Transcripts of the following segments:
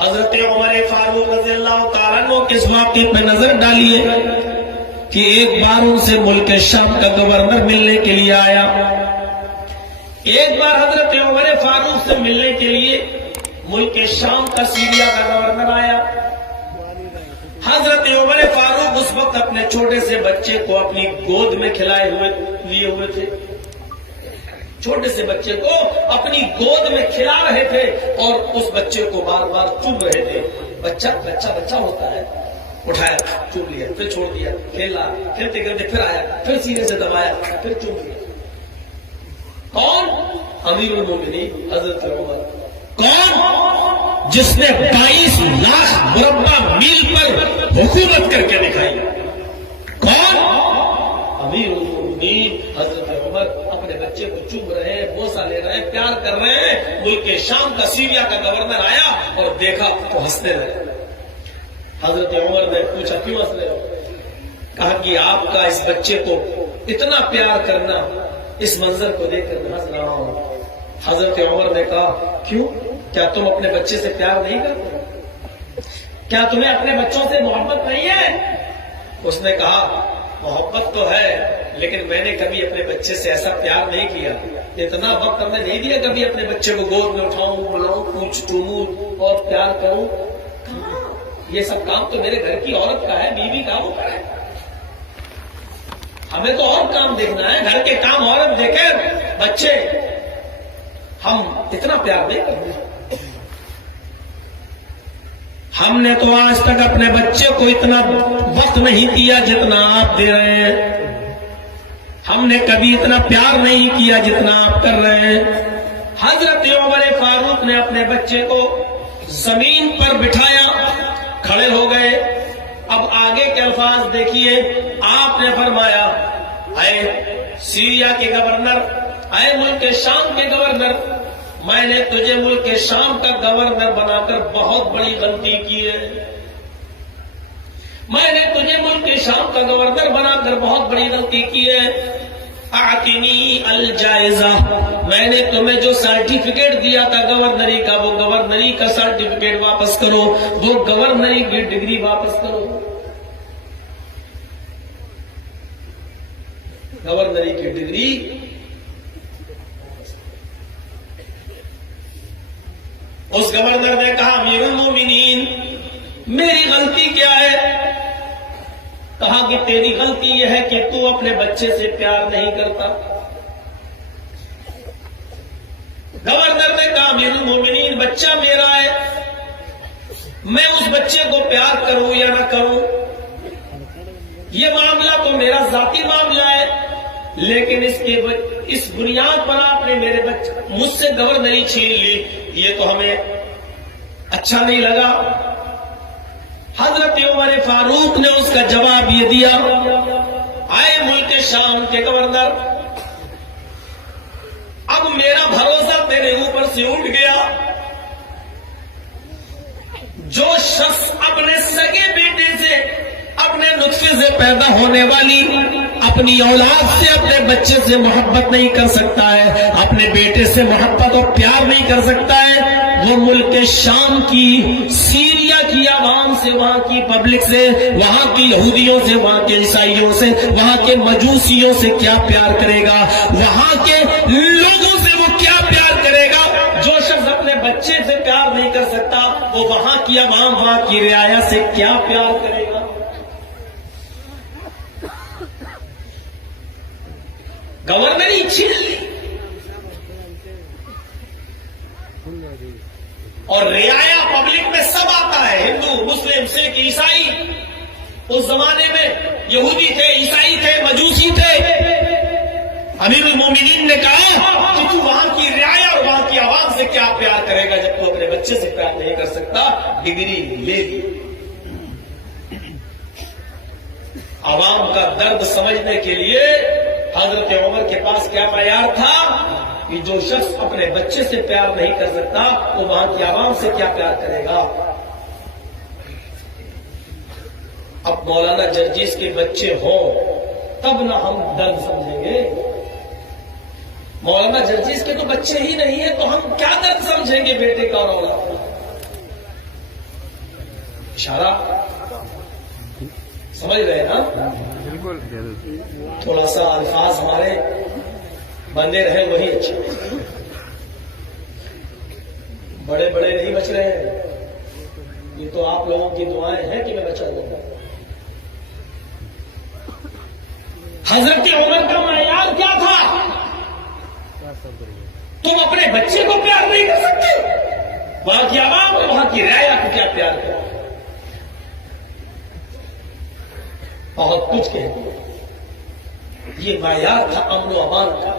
حضرت عمر فاروق رضی اللہ تعالیٰ عنہ کس واقعے پہ نظر ڈالیے کہ ایک بار ان سے ملک شام کا گورنر ملنے کے لیے آیا. ایک بار حضرت عمر فاروق سے ملنے کے لیے ملک شام کا سیریا کا گورنر آیا. حضرت عمر فاروق اس وقت اپنے چھوٹے سے بچے کو اپنی گود میں کھلائے لیے ہوئے تھے. چھوٹے سے بچے کو اپنی گود میں کھلا رہے تھے اور اس بچے کو بار بار چوم رہے تھے. بچہ ہوتا ہے، اٹھایا چوم لیا، پھر چھوڑ دیا، کھیلا، کھیلتے کھیلتے پھر آیا، پھر سینے سے دبایا، پھر چوم لیا. کون؟ امیر المومنین حضرت عمر. کون؟ جس نے 22 لاکھ مربع میل پر حکومت کر کے دکھائی. کون؟ امیر المومنین حضرت عمر. اپنے بچے کو چوم رہے ہیں، بوسہ لے رہے ہیں، پیار کر رہے ہیں. ملک شام کا سیریا کا گورنر آیا اور دیکھا تو ہنسنے لگے. حضرت عمر نے پوچھا کیوں ہنس رہے ہو؟ کہا کہ آپ کا اس بچے کو اتنا پیار کرنا، اس منظر کو دیکھ کر ہنس رہا ہوں. حضرت عمر نے کہا کیوں؟ کیا تم اپنے بچے سے پیار نہیں کرتے؟ کیا تمہیں اپنے بچوں سے محبت نہیں ہے؟ اس نے کہا محبت تو ہے، لیکن میں نے کبھی اپنے بچے سے ایسا پیار نہیں کیا. اتنا وقت ہم نے نہیں دیا کبھی اپنے بچے کو گود میں اٹھاؤں، بلاؤں، پوچھ چوموں اور پیار کروں. یہ سب کام تو میرے گھر کی عورت کا ہے، بیوی کا وہ کرے. ہمیں تو اور کام دیکھنا ہے، گھر کے کام عورت دیکھے، بچے. ہم اتنا پیار نہیں کرتے. ہم نے تو آج تک اپنے بچے کو اتنا وقت نہیں دیا جتنا آپ دے رہے ہیں. ہم نے کبھی اتنا پیار نہیں کیا جتنا آپ کر رہے ہیں. حضرت عمر فاروق نے اپنے بچے کو زمین پر بٹھایا، کھڑے ہو گئے. اب آگے کے الفاظ دیکھیے. آپ نے فرمایا اے سیریا کے گورنر، اے ملک شام کے گورنر، میں نے تجھے ملک شام کا گورنر بنا کر بہت بڑی غلطی کی ہے. میں نے تجھے ملک شام کا گورنر بنا کر بہت بڑی غلطی کی ہے. اعطنی الجائزہ، میں نے تمہیں جو سرٹیفکیٹ دیا تھا گورنری کا، وہ گورنری کا سرٹیفکیٹ واپس کرو، وہ گورنری کی ڈگری واپس کرو. گورنری کی ڈگری اس گورنر نے کہا امیر المومنین میری غلطی کیا ہے؟ کہا کہ تیری غلطی یہ ہے کہ تو اپنے بچے سے پیار نہیں کرتا. گورنر نے کہا امیر المومنین بچہ میرا ہے، میں اس بچے کو پیار کروں یا نہ کروں یہ معاملہ تو میرا ذاتی معاملہ ہے، لیکن اس بنیاد پر آپ نے میرے بچے مجھ سے گورنری چھین لی، یہ تو ہمیں اچھا نہیں لگا. حضرت عمر فاروق نے اس کا جواب یہ دیا اے ملک شام کے گورنر، اب میرا بھروسہ تیرے اوپر سے اٹھ گیا. جو شخص اپنے سگے بیٹے سے، اپنے نطفے سے پیدا ہونے والی اپنی اولاد سے، اپنے بچے سے محبت نہیں کر سکتا ہے، اپنے بیٹے سے محبت اور پیار نہیں کر سکتا ہے، وہ ملک شام کی، سیریا کی عوام سے، وہاں کی پبلک سے، وہاں کی یہودیوں سے، وہاں کے عیسائیوں سے، وہاں کے مجوسیوں سے کیا پیار کرے گا؟ وہاں کے لوگوں سے وہ کیا پیار کرے گا؟ جو شخص اپنے بچے سے پیار نہیں کر سکتا، وہ وہاں کی عوام، وہاں کی رعایا سے کیا پیار کرے گا؟ گورنری چھین لی اور رعایا پبلک میں سب آتا ہے، ہندو، مسلم، سکھ، عیسائی. اس زمانے میں یہودی تھے، عیسائی تھے، مجوسی تھے. امیر المومنین نے کہا کہ تو وہاں کی رعایا اور وہاں کی عوام سے کیا پیار کرے گا جب تو اپنے بچے سے پیار نہیں کر سکتا؟ ڈگری لے لی. عوام کا درد سمجھنے کے لیے حضرت عمر کے پاس کیا معیار تھا کہ جو شخص اپنے بچے سے پیار نہیں کر سکتا وہ وہاں کی عوام سے کیا پیار کرے گا؟ اب مولانا جرجیز کے بچے ہوں تب نہ ہم درد سمجھیں گے. مولانا جرجیز کے تو بچے ہی نہیں ہیں تو ہم کیا درد سمجھیں گے بیٹے کا اور اولاد کا؟ اشارہ سمجھ رہے نا؟ بالکل تھوڑا سا الفاظ ہمارے بندے رہے وہی اچھے، بڑے بڑے نہیں بچ رہے ہیں، یہ تو آپ لوگوں کی دعائیں ہیں کہ میں بچا دوں گا۔ حضرت عمر کا معیار کیا تھا؟ تم اپنے بچے کو پیار نہیں کر سکتے، وہاں کی عوام اور وہاں کی رعایا کو کیا پیار کرو؟ بہت کچھ کہتے ہیں۔ یہ معیار تھا امن و امان کا،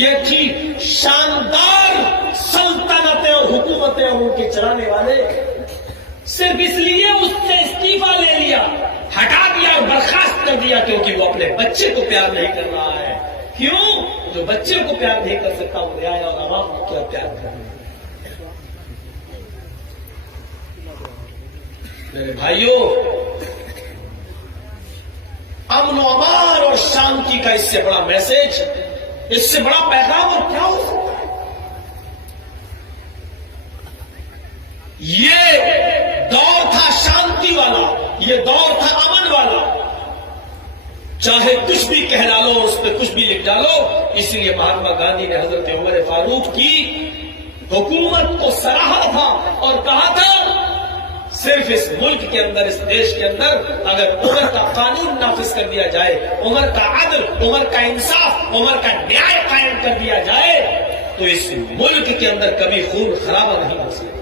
یہ تھی شاندار سلطنتیں اور حکومتیں اور ان کے چلانے والے صرف اس لیے اس سے استعفا لے لیا، ہٹا دیا اور برخاست کر دیا کیونکہ وہ اپنے بچے کو پیار نہیں کر رہا ہے۔ کیوں؟ جو بچے کو پیار نہیں کر سکتا وہ رعایا اور عوام کو کیا پیار کرے؟ میرے بھائیوں، امن و امان اور شانتی کا اس سے بڑا میسج، اس سے بڑا پیغام اور کیا ہو سکتا ہے؟ یہ دور تھا شانتی والا، یہ دور تھا امن والا، چاہے کچھ بھی کہہ ڈالو اس پہ کچھ بھی لکھ ڈالو۔ اس لیے مہاتما گاندھی نے حضرت عمر فاروق کی حکومت کو سراہا تھا اور کہا تھا صرف اس ملک کے اندر، اس دیش کے اندر اگر عمر کا قانون نافذ کر دیا جائے، عمر کا عدل، عمر کا انصاف، عمر کا نیائے قائم کر دیا جائے تو اس ملک کے اندر کبھی خون خرابہ نہیں ہو سکتا۔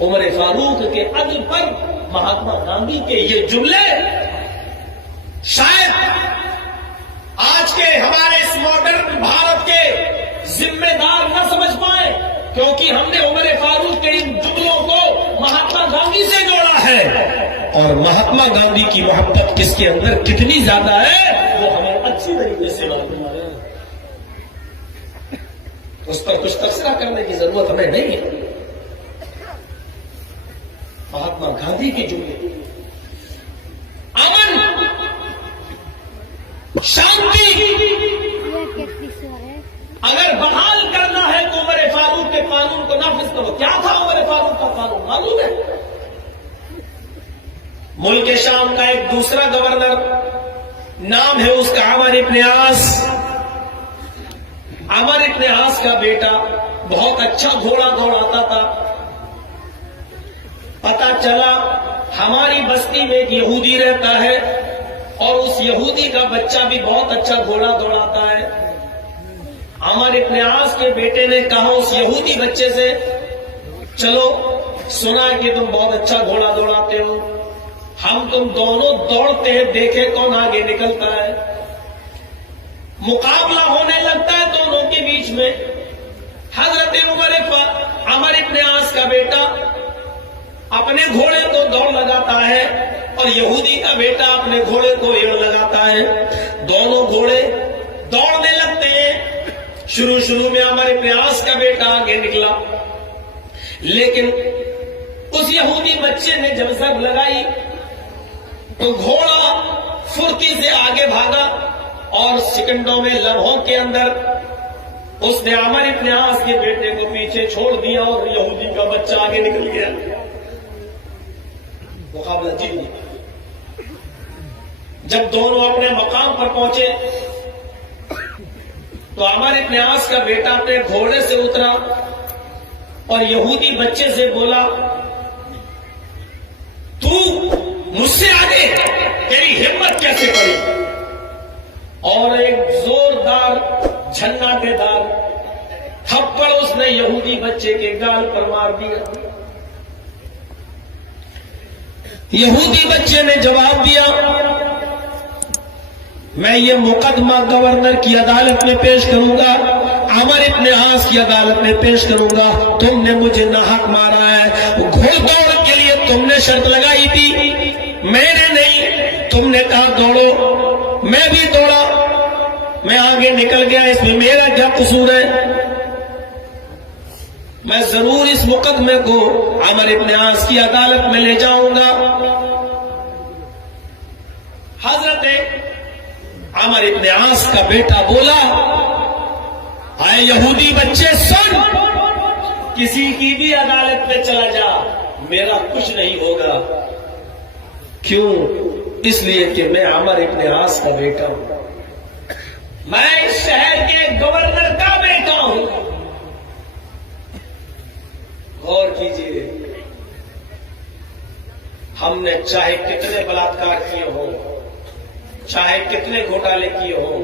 عمر فاروق کے عدل پر مہاتما گاندھی کے یہ جملے شاید آج کے ہمارے اس ماڈرن بھارت کے ذمہ دار نہ سمجھ پائے، کیونکہ ہم نے عمر فاروق کے ان جملوں کو مہاتما گاندھی سے جوڑا ہے، اور مہاتما گاندھی کی محبت کس کے اندر کتنی زیادہ ہے وہ ہمیں اچھی طریقے سے معلوم ہے۔ اس پر کچھ تبصرہ کرنے کی ضرورت ہمیں نہیں ہے۔ مہاتما گاندھی کے جملے، امن، شانتی اگر بحال کرنا ہے تو عمر فاروق کے قانون کو نافذ کرو۔ کیا تھا عمر فاروق کا قانون معلوم ہے؟ ملک شام کا ایک دوسرا گورنر، نام ہے اس کا عمر ابن عاص۔ عمر ابن عاص کا بیٹا بہت اچھا گھوڑا دوڑاتا تھا۔ پتا چلا ہماری بستی میں ایک یہودی رہتا ہے اور اس یہودی کا بچہ بھی بہت اچھا گھوڑا دوڑاتا ہے۔ عمر ابن عاص کے بیٹے نے کہا اس یہودی بچے سے، چلو سنا کہ تم بہت اچھا گھوڑا دوڑاتے ہو، ہم تم دونوں دوڑتے ہیں، دیکھے کون آگے نکلتا ہے۔ مقابلہ ہونے لگتا ہے دونوں کے بیچ میں۔ حضرت عمر ابن عاص کا بیٹا اپنے گھوڑے کو دوڑ لگاتا ہے اور یہودی کا بیٹا اپنے گھوڑے کو ایڑ لگاتا ہے۔ دونوں گھوڑے دوڑنے لگتے ہیں۔ شروع میں عمر ابن عاص کا بیٹا آگے نکلا، لیکن اس یہودی بچے نے جب ضرب لگائی تو گھوڑا پھرتی سے آگے بھاگا اور سیکنڈوں میں، لمحوں کے اندر اس نے عمر ابن عاص کے بیٹے کو پیچھے چھوڑ دیا اور یہودی کا بچہ آگے نکل گیا۔ مقابلہ جیت گیا۔ جب دونوں اپنے مقام پر پہنچے تو عمر ابن عاص کا بیٹا اپنے گھوڑے سے اترا اور یہودی بچے سے بولا، تو مجھ سے آگے، تیری ہمت کیسے پڑی؟ اور ایک زوردار جھناٹے دار تھپڑ اس نے یہودی بچے کے گال پر مار دیا۔ یہودی بچے نے جواب دیا، میں یہ مقدمہ گورنر کی عدالت میں پیش کروں گا، عمر ابن عاص کی عدالت میں پیش کروں گا، تم نے مجھے ناحق مارا ہے۔ گھوڑ دوڑ کے لیے تم نے شرط لگائی تھی، میں نے نہیں، تم نے کہا دوڑو، میں بھی دوڑا، میں آگے نکل گیا، اس میں میرا کیا قصور ہے؟ میں ضرور اس مقدمے کو عمر ابن عاص کی عدالت میں لے جاؤں گا۔ حضرت عمر ابن عاص کا بیٹا بولا، اے یہودی بچے سن، کسی کی بھی عدالت میں چلا جا، میرا کچھ نہیں ہوگا. کیوں؟ اس لیے کہ میں عمر ابن عاص کا بیٹا ہوں، میں اس شہر کے گورنر کا بیٹا ہوں. غور کیجیے، ہم نے چاہے کتنے بلاತ್ಕಾರ کیے ہوں، چاہے کتنے گھوٹالے کیے ہوں،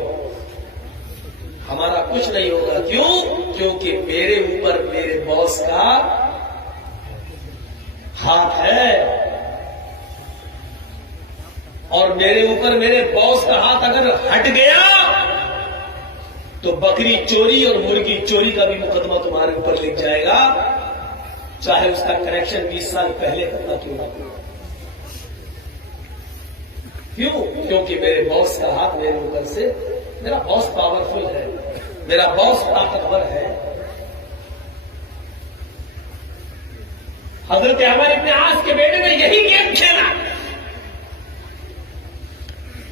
ہمارا کچھ نہیں ہوگا. کیوں؟ کیونکہ میرے اوپر میرے باس کا ہاتھ ہے، اور میرے اوپر میرے باس کا ہاتھ اگر ہٹ گیا تو بکری چوری اور مرغی چوری کا بھی مقدمہ تمہارے اوپر لکھ جائے گا، چاہے اس کا کریکشن 20 سال پہلے کرنا کیوں نہ ہو. کیوں؟ کیونکہ میرے باس کا ہاتھ میرے اوپر سے، میرا باس پاورفل ہے، میرا باس طاقتور ہے. حضرت عمر ابن عاص کے بیٹے نے یہی گیم کھیلا.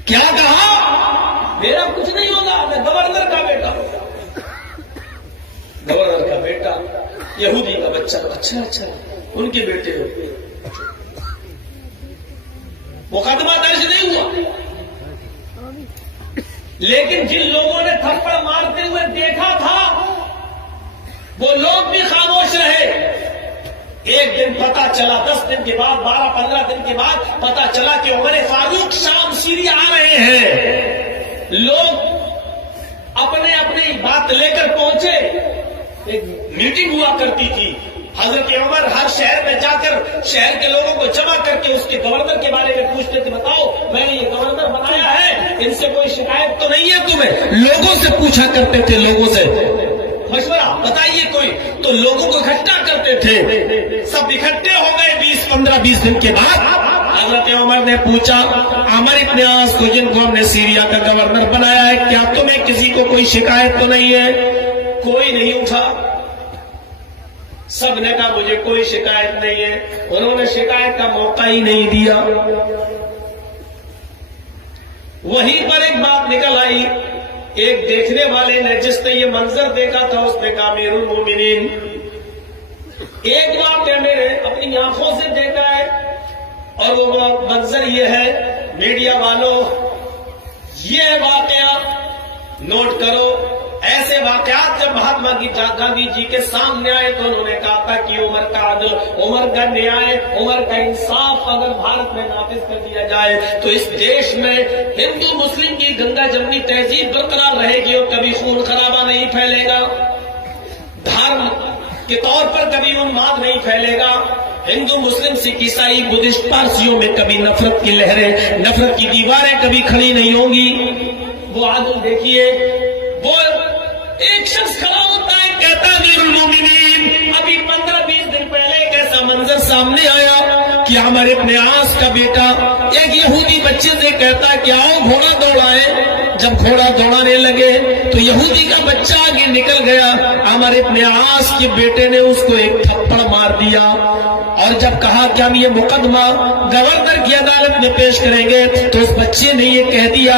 کیا کہا؟ میرا کچھ نہیں ہوگا، میں گورنر کا بیٹا ہوں. گورنر کا بیٹا، یہودی کا بچہ. اچھا ان کے بیٹے ہو. مقدمہ درج نہیں ہوا، لیکن جن لوگوں نے تھپڑ مارتے ہوئے دیکھا تھا وہ لوگ بھی خاموش رہے. ایک دن پتا چلا، 10 دن کے بعد، 12-15 دن کے بعد پتا چلا کہ عمر فاروق شام سیریا آ رہے ہیں. لوگ اپنے اپنی بات لے کر پہنچے. ایک میٹنگ ہوا کرتی تھی، حضرت عمر ہر شہر میں جا کر شہر کے لوگوں کو جمع کر کے اس کے گورنر کے بارے میں پوچھتے تھے، بتاؤ میں نے یہ گورنر بنایا ہے، ان سے کوئی شکایت تو نہیں ہے تمہیں؟ لوگوں سے پوچھا کرتے تھے، لوگوں سے مشورہ بتائیے کوئی. تو لوگوں کو اکٹھا کرتے تھے، سب اکٹھے ہو گئے. 15-20 دن کے بعد حضرت عمر نے پوچھا عمر ابن عاص کو، جن کو ہم نے سیریا کا گورنر بنایا ہے، کیا تمہیں کسی کو کوئی شکایت تو نہیں ہے؟ کوئی نہیں اٹھا. سب نے کہا مجھے کوئی شکایت نہیں ہے. انہوں نے شکایت کا موقع ہی نہیں دیا. وہیں پر ایک بات نکل آئی. ایک دیکھنے والے نے، جس نے یہ منظر دیکھا تھا، اس نے کہا امیر المومنین، ایک واقعہ میں نے اپنی آنکھوں سے دیکھا ہے، اور وہ منظر یہ ہے، میڈیا والوں یہ واقعہ نوٹ کرو. ایسے واقعات جب مہاتما گاندھی جی کے سامنے آئے تو انہوں نے کہا تھا کہ عمر کا عدل، عمر کا نیائے، عمر کا انصاف اگر بھارت میں نافذ کر دیا جائے تو اس دیش میں ہندو مسلم کی گنگا جمنی تہذیب برقرار رہے گی اور کبھی خون خرابہ نہیں پھیلے گا، دھرم کے طور پر کبھی انماد نہیں پھیلے گا، ہندو مسلم سکھ عیسائی بدھسٹ پارسیوں میں کبھی نفرت کی لہریں، نفرت کی دیواریں کبھی کھڑی نہیں ہوں گی. وہ عدل دیکھیے، وہ ایک شخص کھڑا ہوتا ہے، کہتا ہے امیر المومنین، ابھی 15-20 دن پہلے ایک ایسا منظر سامنے آیا کہ عمر ابن عاص کا بیٹا ایک یہودی بچے سے کہتا ہے کہ آؤ گھوڑا دوڑائے. جب گھوڑا دوڑانے لگے تو یہودی کا بچہ آگے نکل گیا. عمر ابن عاص کے بیٹے نے اس کو ایک تھپڑ مار دیا، اور جب کہا کہ ہم یہ مقدمہ گورنر کی عدالت میں پیش کریں گے تو اس بچے نے یہ کہہ دیا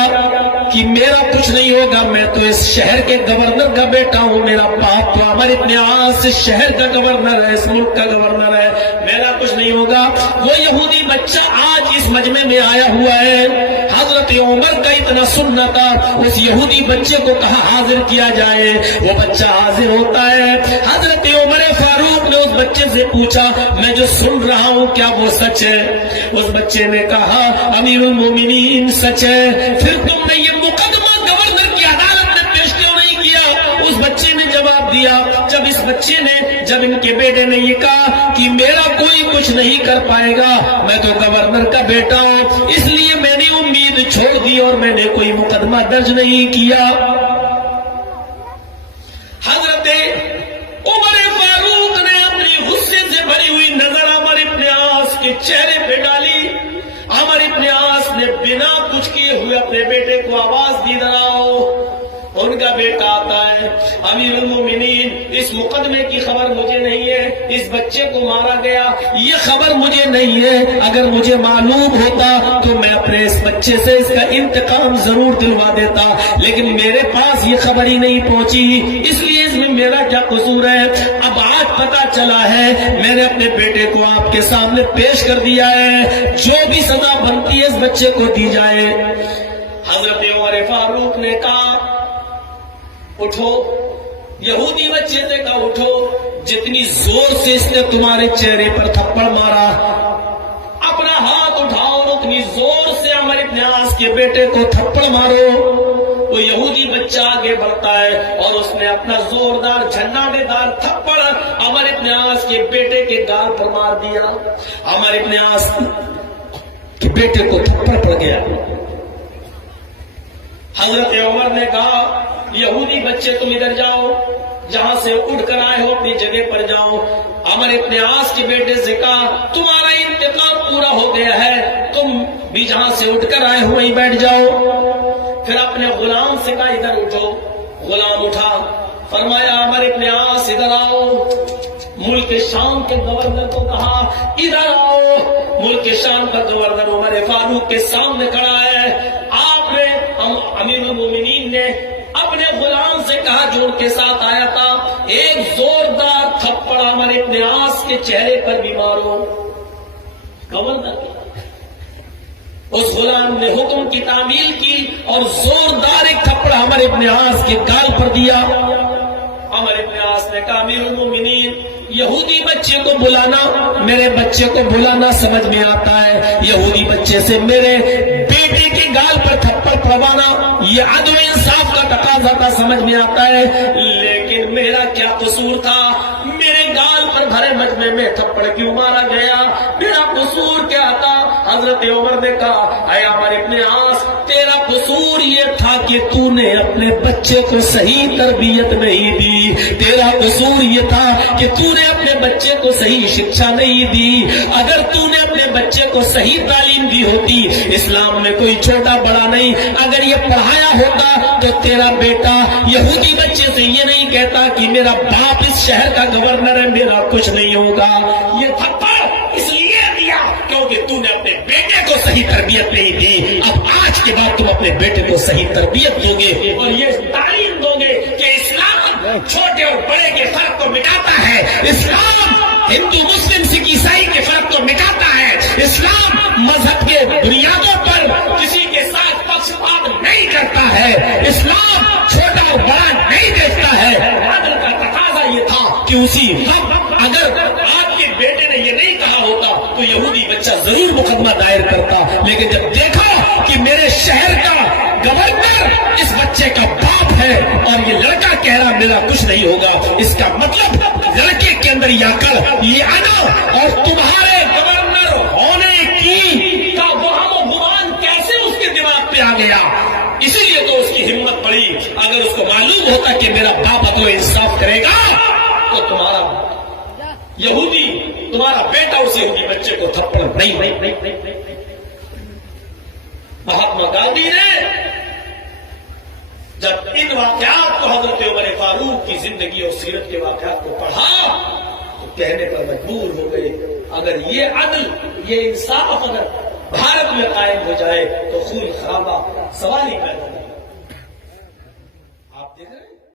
کہ میرا کچھ نہیں ہوگا، میں تو اس شہر کے گورنر کا بیٹا ہوں، میرا باپ تو عمر ابن عاص اس شہر کا گورنر ہے، اس ملک کا گورنر ہے، میرا کچھ نہیں ہوگا. وہ یہودی بچہ آج اس مجمع میں آیا ہوا ہے. حضرت عمر کا اتنا سننا تھا، اس یہودی بچے کو کہا حاضر کیا جائے. وہ بچہ حاضر ہوتا ہے. حضرت عمر فاروق نے اس بچے سے پوچھا میں جو سن رہا ہوں کیا وہ سچ ہے؟ اس بچے نے کہا امیر المومنین سچ ہے. پھر تم نے یہ مقدمہ گورنر کی عدالت میں پیش کیوں نہیں کیا؟ اس بچے نے جواب دیا، جب ان کے بیٹے نے یہ کہا کہ میرا کوئی کچھ نہیں کر پائے گا، میں تو گورنر کا بیٹا ہوں، اس لیے میں نے امید چھوڑ دی اور میں نے کوئی مقدمہ درج نہیں کیا. حضرت عمر فاروق نے اپنی غصے سے بھری ہوئی نظر عمر ابن عاص کے چہرے پہ ڈالی. عمر ابن عاص نے بنا کچھ کیے ہوئے اپنے بیٹے کو آواز دی، ذرا آؤ. ان کا بیٹا آتا ہے. فرمائے امیر المومنین اس مقدمے کی خبر مجھے نہیں ہے، اس بچے کو مارا گیا یہ خبر مجھے نہیں ہے، اگر مجھے معلوم ہوتا تو میں اپنے اس بچے سے اس کا انتقام ضرور دلوا دیتا، لیکن میرے پاس یہ خبر ہی نہیں پہنچی، اس لیے اس میں میرا کیا قصور ہے؟ اب آج پتا چلا ہے میں نے اپنے بیٹے کو آپ کے سامنے پیش کر دیا ہے، جو بھی سزا بنتی ہے اس بچے کو دی جائے۔ حضرت عمر فاروق نے کہا اٹھو، یہودی بچے سے کہا اٹھو، جتنی زور سے اس نے تمہارے چہرے پر تھپڑ مارا اپنا ہاتھ اٹھاؤ اور اتنی زور سے عمر ابن عاص کے بیٹے کو تھپڑ مارو۔ وہ یہودی بچہ آگے بڑھتا ہے اور اس نے اپنا زوردار جھناٹے دار تھپڑ عمر ابن عاص کے بیٹے کے گال پر مار دیا۔ عمر ابن عاص کے بیٹے کو تھپڑ پڑ گیا۔ حضرت عمر نے کہا یہودی بچے تم ادھر جاؤ، جہاں سے اٹھ کر آئے ہو اپنی جگہ پر جاؤ۔ عمر ابن عاص کے بیٹے سے کہا تمہارا انتقام پورا ہو گیا ہے، تم بھی جہاں سے اٹھ کر آئے ہو وہیں بیٹھ جاؤ۔ پھر اپنے غلام سے کہا ادھر اٹھو، غلام اٹھا، فرمایا عمر ابن عاص ادھر آؤ۔ ملک شام کے گورنر کو کہا ادھر آؤ۔ ملک شام کا گورنر عمر فاروق کے سامنے کھڑا ہے۔ آپ نے امیر المومنین نے اپنے غلام سے کہا جو ان کے ساتھ آیا تھا ایک زوردار تھپڑ عمر ابن عاص کے چہرے پر بھی مارو۔ گورنر اس غلام نے حکم کی تعمیل کی اور زوردار ایک تھپڑ عمر ابن عاص کے گال پر دیا۔ عمر ابن عاص نے کہا امیر المومنین یہودی بچے کو بلانا، میرے بچے کو بلانا سمجھ میں آتا ہے، یہودی بچے سے میرے بیٹے کے گال پر تھپڑ پڑوانا یہ عدل انصاف کا تقاضا تھا، سمجھ میں آتا ہے، لیکن میرا کیا قصور تھا؟ میرے گال پر بھرے مجمع میں تھپڑ کیوں مارا گیا؟ میرا قصور کیا تھا؟ حضرت عمر نے کہا اے عمر ابن عاص تیرا قصور یہ تھا کہ تو نے اپنے بچے کو صحیح تربیت نہیں دی، تیرا قصور یہ تھا کہ تو نے اپنے بچے کو صحیح شکشا نہیں دی۔ اگر تو نے اپنے بچے کو صحیح تعلیم دی ہوتی، اسلام میں کوئی چھوٹا بڑا نہیں، اگر یہ پڑھایا ہوتا تو تیرا بیٹا یہودی بچے سے یہ نہیں کہتا کہ میرا باپ اس شہر کا گورنر ہے میرا کچھ نہیں ہوگا۔ یہ تھپڑ اس لیے دیا کیونکہ تو نے اپنے بیٹے کو صحیح تربیت نہیں دی، اب آج کے بعد تم اپنے بیٹے کو صحیح تربیت دو گے اور یہ تعلیم دو گے کہ اسلام چھوٹے اور بڑے کے فرق کو مٹاتا ہے، اسلام ہندو مسلم سکھ عیسائی کے فرق کو مٹاتا ہے، اسلام مذہب کے بنیادوں پر کسی کے ساتھ پکشپات نہیں کرتا ہے، اسلام چھوٹا اور بڑا نہیں دیکھتا ہے۔ عدل کا تقاضا یہ تھا کہ اسی وقت اگر آپ کے بیٹے نے یہ نہیں کہا ہوتا تو یہودی بچہ ضرور مقدمہ دائر کرتا، لیکن جب دیکھا کہ میرے شہر کا گورنر اس بچے کا باپ ہے اور یہ لڑکا کہہ رہا میرا کچھ نہیں ہوگا، اس کا مطلب لڑکے کے اندر یہ عقل یہ انا اور تمہارے گورنر ہونے کی کا وہم و گمان کیسے اس کے دماغ پہ آ گیا؟ اسی لیے تو اس کی ہمت پڑی، اگر اس کو معلوم ہوتا کہ میرا باپ عدل و انصاف کرے گا تو تمہارا یہودی تمہارا بیٹا اس یہودی بچے کو تھپڑ نہیں۔ مہاتما گاندھی نے جب ان واقعات کو حضرت عمر فاروق کی زندگی اور سیرت کے واقعات کو پڑھا تو کہنے پر مجبور ہو گئے اگر یہ عدل یہ انصاف اگر بھارت میں قائم ہو جائے تو خون خرابہ سوال ہی پیدا